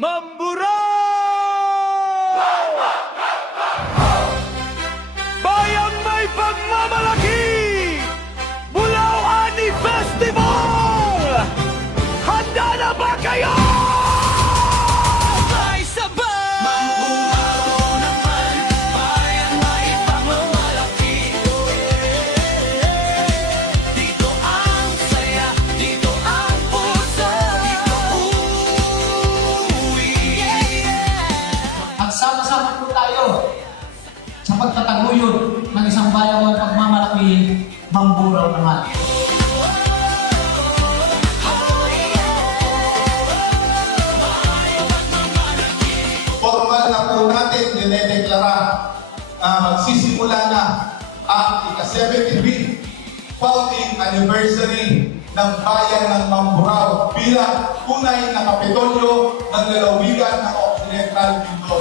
Mamburao! Bayang may pagmamalaki! Bulao Ani Festival! Handa na ba kayo? Ay sabay! Mamburao naman, bayang may pagmamalaki. Dito ang saya, dito ang puso. Dito uwi. At sama-sama po tayo sa pagtataguyod ng isang bayang may pagmamalaki, Mamburao naman. Formal na po natin dinedeklara magsisimula na ang ika-75th founding anniversary ng bayan ng Mamburao bilang tunay na kapitolyo ng lalawigan ng Occidental Mindoro.